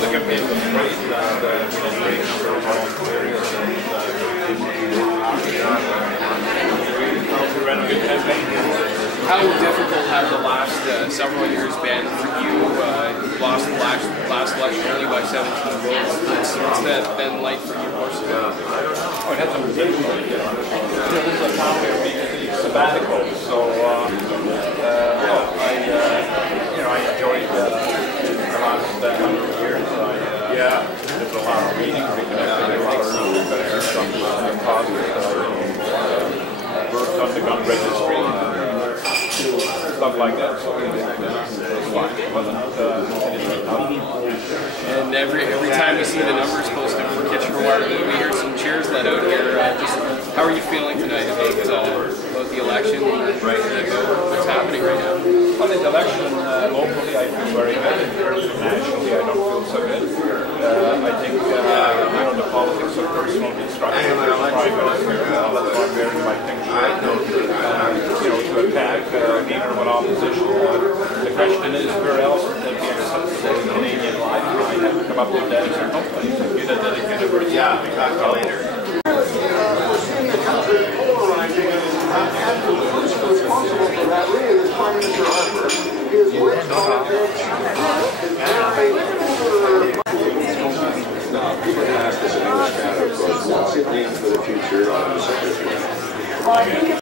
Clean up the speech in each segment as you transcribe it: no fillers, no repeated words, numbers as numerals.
the campaign was great. We had a great number of volunteers we ran a good campaign. How difficult have the last several years been for you? You lost the last election only by 17 votes. What's that been like for you personally? Oh, it hasn't been difficult. This is a time where we sabbatical, so I enjoyed the last number of years. There's a lot of meetings we connected with a lot of people there, some positive worked on the gun registry, stuff like that. So it was fine. It wasn't anything tough. And every time we see the numbers posted for Kitchener-Waterloo, we hear some cheers let out here. How are you feeling tonight about the election and what's happening right now? Well, in the election locally, I feel very good. Nationally, I don't feel so good. I think the politics of personal destruction, prime minister, that's one very my thing. To attack leader of an opposition. The question is, where else would that be acceptable in Canadian life? I have to come up with that as a company. Be the dedicated person. Yeah, we talk about later. Responsible for that really is Prime Minister Huether. He has worked on it. What's it mean for the future? Well, I think it's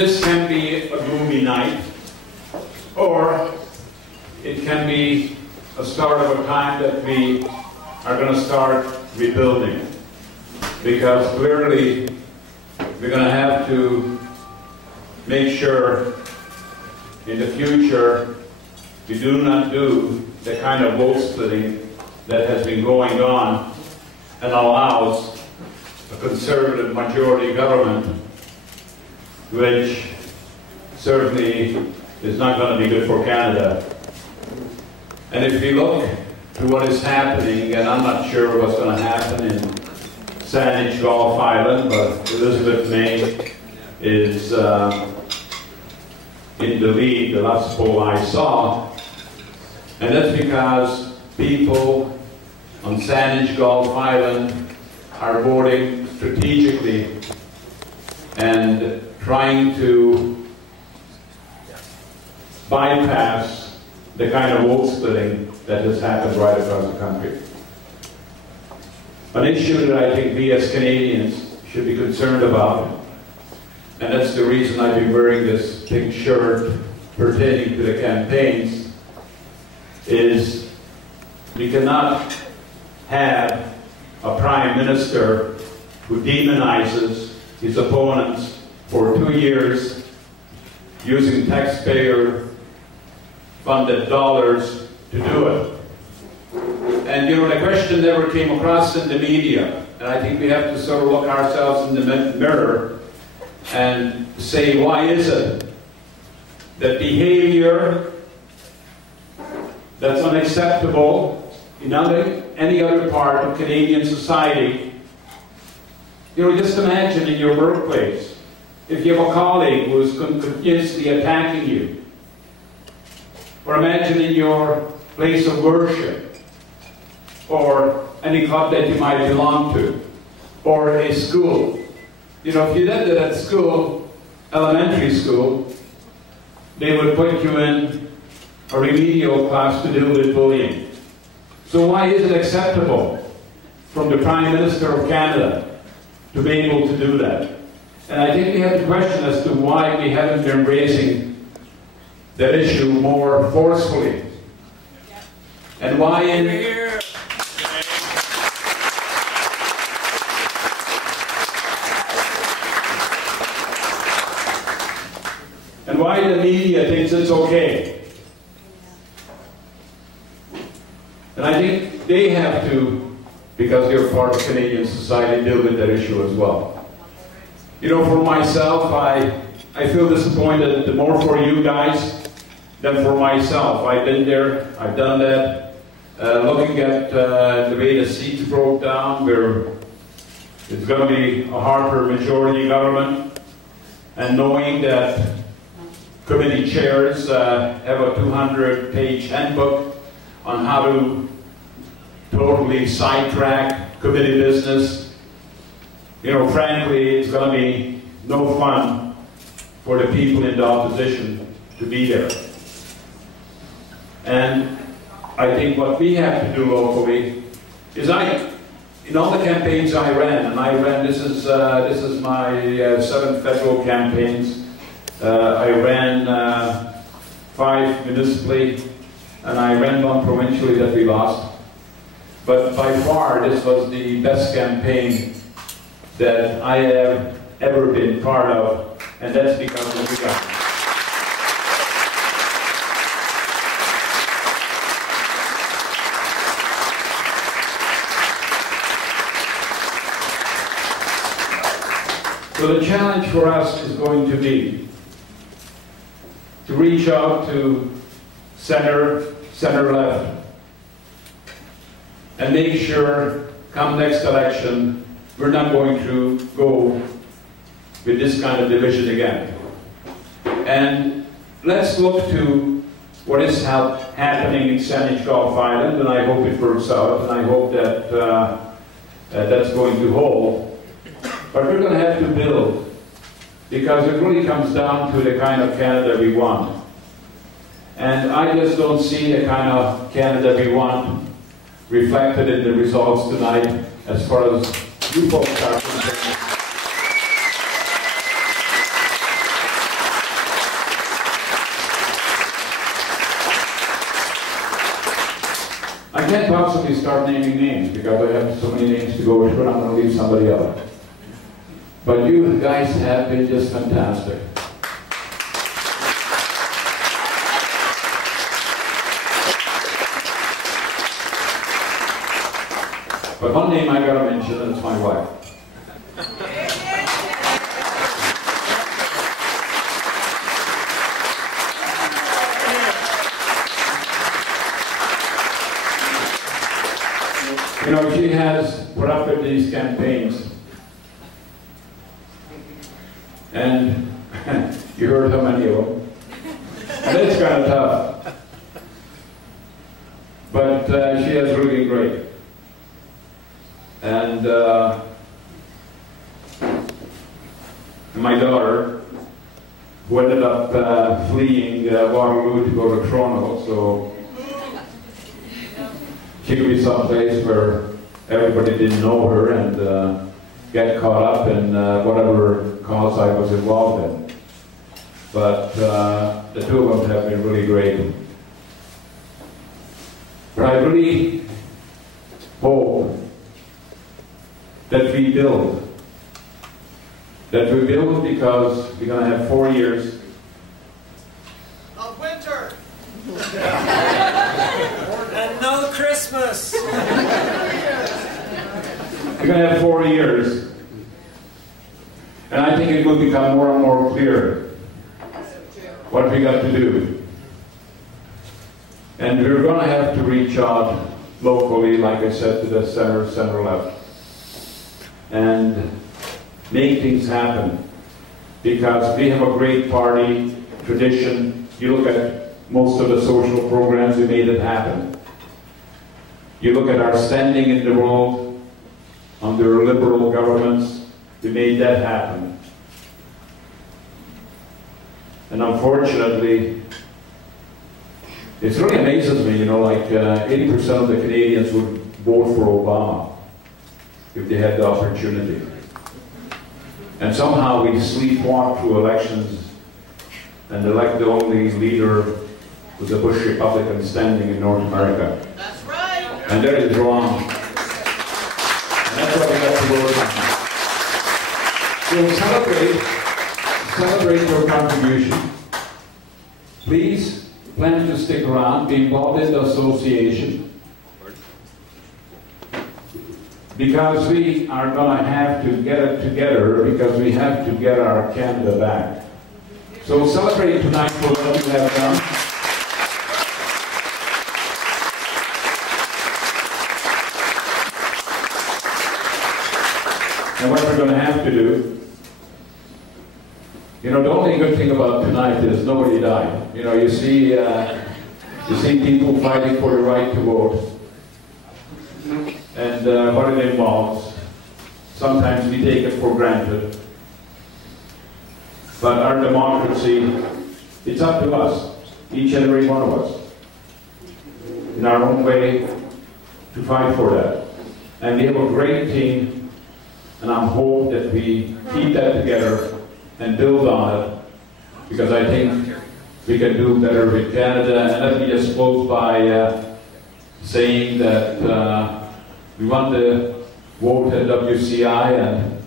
This can be a gloomy night, or it can be a start of a time that we are going to start rebuilding, because clearly we're going to have to make sure in the future we do not do the kind of vote splitting that has been going on and allows a conservative majority government, which certainly is not going to be good for Canada. And if we look to what is happening, and I'm not sure what's going to happen in Saanich Gulf Island, but Elizabeth May is in the lead, the last poll I saw, and that's because people on Saanich Gulf Island are voting strategically and trying to bypass the kind of vote splitting that has happened right across the country. an issue that I think we as Canadians should be concerned about, and that's the reason I've been wearing this pink shirt pertaining to the campaigns, is we cannot have a Prime Minister who demonizes his opponents for 2 years using taxpayer-funded dollars to do it. And you know, the question never came across in the media, and I think we have to sort of look ourselves in the mirror and say, why is it that behavior that's unacceptable in any other part of Canadian society, you know, just imagine in your workplace, if you have a colleague who is continuously attacking you, or imagine in your place of worship, or any club that you might belong to, or a school. You know, if you did that at school, elementary school, they would put you in a remedial class to deal with bullying. So why is it acceptable from the Prime Minister of Canada to be able to do that? And I think we have to question as to why we haven't been raising that issue more forcefully. And why in... And why the media thinks it's okay. And I think they have to, because they're part of Canadian society, deal with that issue as well. You know, for myself, I feel disappointed more for you guys than for myself. I've been there, I've done that. Looking at the way the seats broke down, where it's going to be a Harper majority government, and knowing that committee chairs have a 200-page handbook on how to totally sidetrack committee business. You know, frankly, it's going to be no fun for the people in the opposition to be there. And I think what we have to do locally is in all the campaigns I ran, and I ran, this is my 7 federal campaigns. I ran 5 municipally, and I ran 1 provincially that we lost. But by far, this was the best campaign that I have ever been part of, and that's because of you guys. So the challenge for us is going to be to reach out to center-left, and make sure, come next election, we're not going to go with this kind of division again. And let's look to what is happening in Saanich Gulf Island, and I hope it works out, and I hope that that's going to hold. But we're going to have to build, because it really comes down to the kind of Canada we want. And I just don't see the kind of Canada we want reflected in the results tonight as far as you folks are concerned. I can't possibly start naming names because I have so many names to go through, and I'm going to leave somebody out. But you guys have been just fantastic. But one name I gotta mention, and it's my wife. You know, she has put up with these campaigns. And you heard how many of them. And it's kind of tough. But she has really been great. And my daughter, who ended up fleeing Waterloo to go to Toronto, so she could be someplace where everybody didn't know her and get caught up in whatever cause I was involved in. But the two of them have been really great. But I really hope that we build. That we build because we're going to have 4 years of winter. And no Christmas. We're going to have 4 years. And I think it will become more and more clear what we got to do. And we're going to have to reach out locally, like I said, to the center left, and make things happen. Because we have a great party tradition. You look at most of the social programs, we made it happen. You look at our standing in the world under liberal governments, we made that happen. And unfortunately, it really amazes me, you know, like 80% of the Canadians would vote for Obama if they had the opportunity. And somehow we sleepwalk through elections and elect the only leader who's a Bush Republican standing in North America. That's right. And that is wrong. And that's what we have to work on. So celebrate your contribution. Please plan to stick around, be involved in the association, because we are going to have to get it together, because we have to get our Canada back. So celebrate tonight for what you have done. And what we're going to have to do. You know, the only good thing about tonight is nobody died. You know, you see people fighting for the right to vote, and what it involves. Sometimes we take it for granted. But our democracy, it's up to us, each and every one of us, in our own way, to fight for that. And we have a great team, and I hope that we keep that together and build on it, because I think we can do better with Canada. And let me just close by saying that we want to vote at WCI, and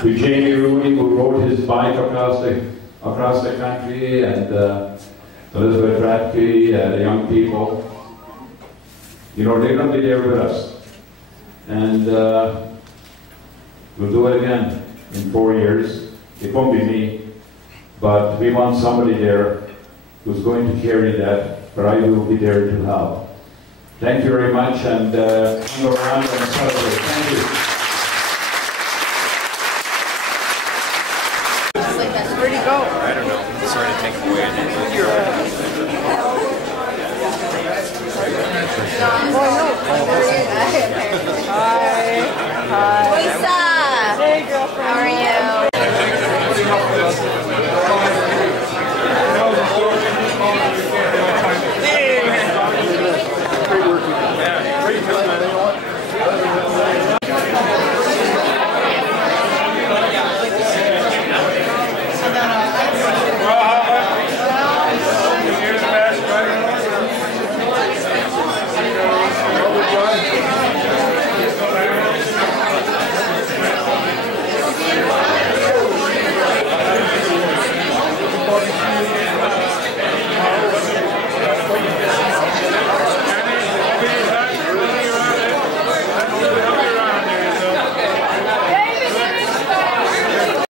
to Jamie Rooney, who rode his bike across the country, and Elizabeth Radke, the young people. You know, they're going to be there with us. And we'll do it again in 4 years. It won't be me, but we want somebody there who's going to carry that, but I will be there to help. Thank you very much, and hang around and celebrate. Thank you. Where'd he go? I don't know. It's sort of taken away. Oh, no.